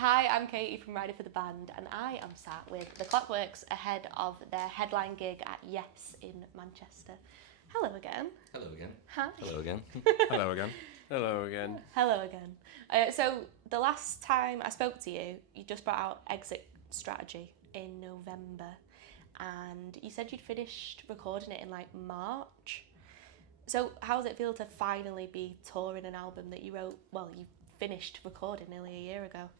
Hi, I'm Katie from Rider for the Band, and I am sat with The Clockworks ahead of their headline gig at Yes in Manchester. Hello again. Hello again. Hi. Hello again. Hello again. Hello again. Hello again. So the last time I spoke to you, you just brought out Exit Strategy in November, and you said you'd finished recording it in like March. So how does it feel to finally be touring an album that you wrote, well, you finished recording nearly a year ago?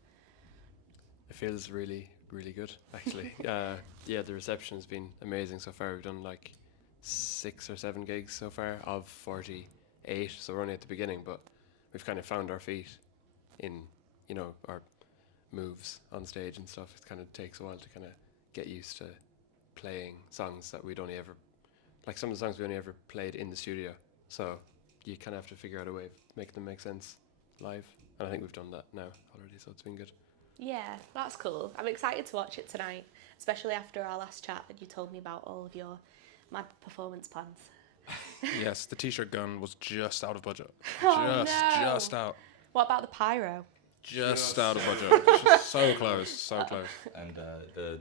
It feels really, really good, actually. The reception has been amazing so far. We've done like 6 or 7 gigs so far of 48, so we're only at the beginning, but we've kind of found our feet in, our moves on stage and stuff. It kind of takes a while to kind of get used to playing songs that we'd only ever, like some of the songs we only ever played in the studio. So you kind of have to figure out a way of making them make sense live. And I think we've done that now already, so it's been good. Yeah, that's cool. I'm excited to watch it tonight, especially after our last chat and you told me about all of your mad performance plans. Yes, the t-shirt gun was just out of budget. Oh, Just out. What about the pyro? Just out of budget. Just so close, so close. And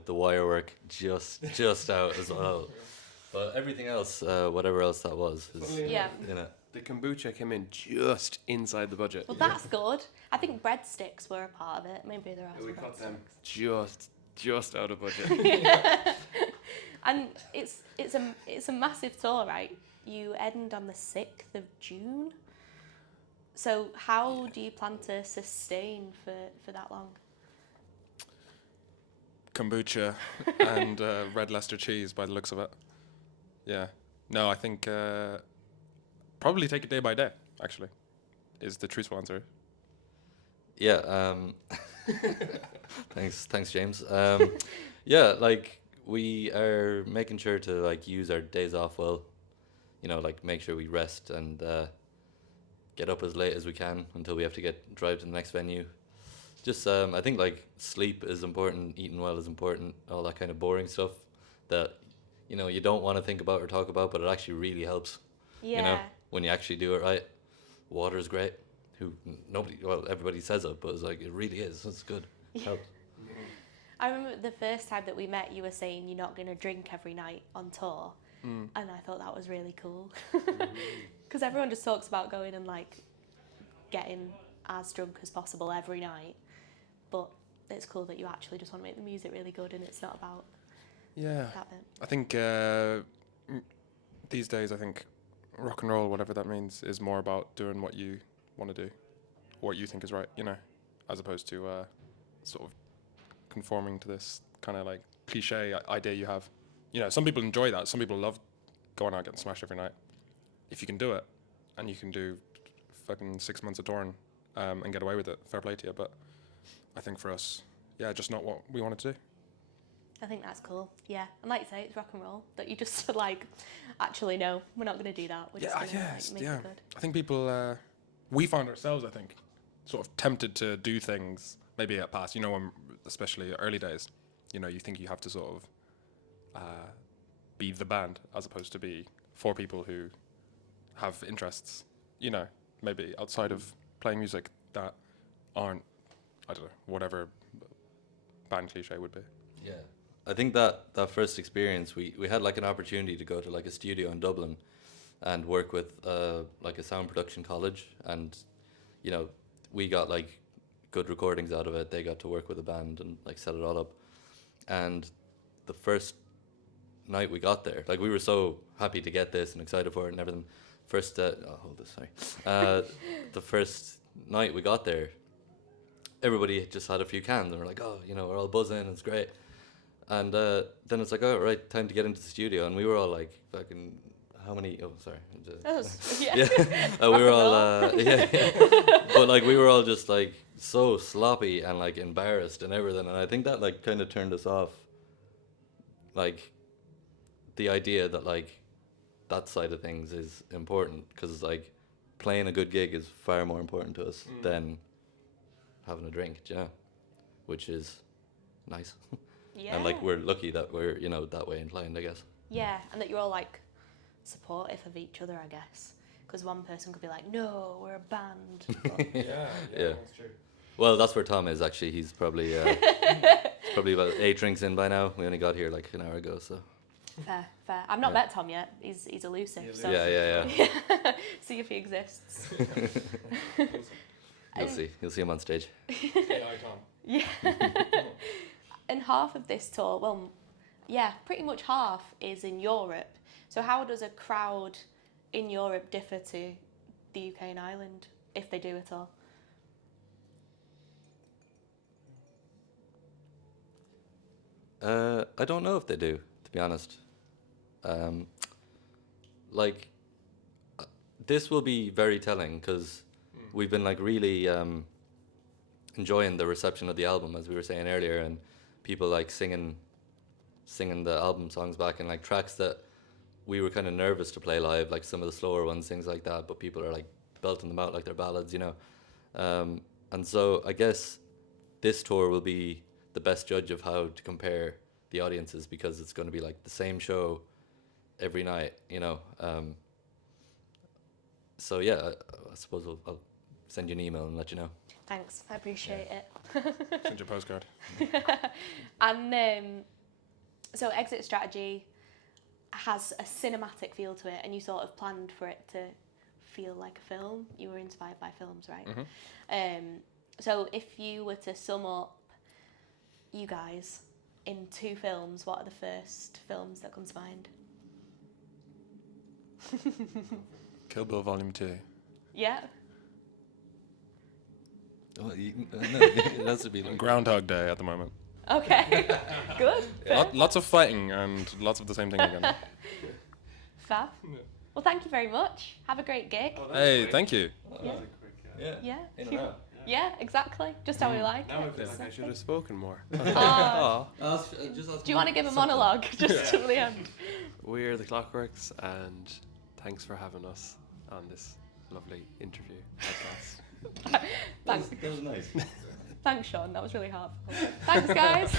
the wire work just out as well. But everything else, whatever else that was, is Yeah. in it. The kombucha came in just inside the budget. Well, that's good. I think breadsticks were a part of it. Maybe there are some breadsticks. Just out of budget. And it's a massive tour, right? You end on the 6th of June. So how do you plan to sustain for that long? Kombucha and red Leicester cheese by the looks of it. Yeah. No, I think probably take it day by day, actually, is the truthful answer. Yeah. Thanks, James. Yeah, like we are making sure to like use our days off well. Like make sure we rest and get up as late as we can until we have to drive to the next venue. Just I think like sleep is important, eating well is important, all that kind of boring stuff that you don't want to think about or talk about, but it actually really helps. Yeah. When you actually do it right. Water is great. Everybody says it, but it's like it really is. It's good. Helps. I remember the first time that we met, you were saying you're not going to drink every night on tour. And I thought that was really cool. Because everyone just talks about going and like getting as drunk as possible every night. But it's cool that you actually just want to make the music really good and it's not about that bit. I think these days, I think rock and roll, whatever that means, is more about doing what you want to do, what you think is right, as opposed to sort of conforming to this kind of like cliche idea you have. Some people enjoy that. Some people love going out getting smashed every night. If you can do it, and you can do fucking 6 months of touring and get away with it, fair play to you. But I think for us, just not what we wanted to do. I think that's cool. Yeah. And like you say, it's rock and roll. That you just like, actually, no, we're not going to do that. We're just going to make it good. I think people, we found ourselves, I think, sort of tempted to do things maybe at past, when, especially early days, you think you have to sort of be the band as opposed to be 4 people who have interests, maybe outside of playing music that aren't, I don't know, whatever band cliche would be. Yeah. I think that first experience, we had like an opportunity to go to like a studio in Dublin and work with like a sound production college, and we got like good recordings out of it. They got to work with a band and like set it all up. And the first night we got there, like we were so happy to get this and excited for it and everything. The first night we got there, everybody just had a few cans and we're like, we're all buzzing, it's great. And then it's like, oh, right, time to get into the studio. And we were all like, fucking, how many? Oh, sorry. We were all, but like we were all just like so sloppy and like embarrassed and everything. And I think that like kind of turned us off. Like the idea that like that side of things is important, because like playing a good gig is far more important to us than having a drink, which is nice. Yeah. And like we're lucky that we're that way inclined, I guess. Yeah, and that you're all like supportive of each other, I guess. Because one person could be like, no, we're a band. But Yeah, that's true. Well, that's where Tom is actually. He's probably probably about 8 drinks in by now. We only got here like an hour ago, so. Fair. I've not met Tom yet. He's elusive. So Yeah. see if he exists. You'll see him on stage. Yeah. And half of this tour, well, yeah, pretty much half is in Europe. So how does a crowd in Europe differ to the UK and Ireland, if they do at all? I don't know if they do, to be honest. This will be very telling because we've been like really enjoying the reception of the album, as we were saying earlier, and people like singing the album songs back, and like tracks that we were kind of nervous to play live, like some of the slower ones, things like that, but people are like belting them out like they're ballads, you know. And so I guess this tour will be the best judge of how to compare the audiences, because it's going to be like the same show every night, you know. So yeah, I suppose I'll send you an email and let you know. Thanks, I appreciate it. Send your postcard. And so Exit Strategy has a cinematic feel to it, and you sort of planned for it to feel like a film. You were inspired by films, right? Mm-hmm. So if you were to sum up you guys in 2 films, what are the first films that come to mind? Kill Bill Volume 2. Yeah? Oh, it has to be like Groundhog Day at the moment. Okay, good. Lots of fighting and lots of the same thing again. Fab. Well, thank you very much. Have a great gig. Hey, thank you. Yeah. Yeah, exactly. Just how we like Now I it. feel like I should have spoken more. Oh. Do Do you want to give a monologue just to the end? We're the Clockworks, and thanks for having us on this lovely interview podcast. Thanks. That was nice. Thanks, Sean. That was really helpful. Thanks, guys.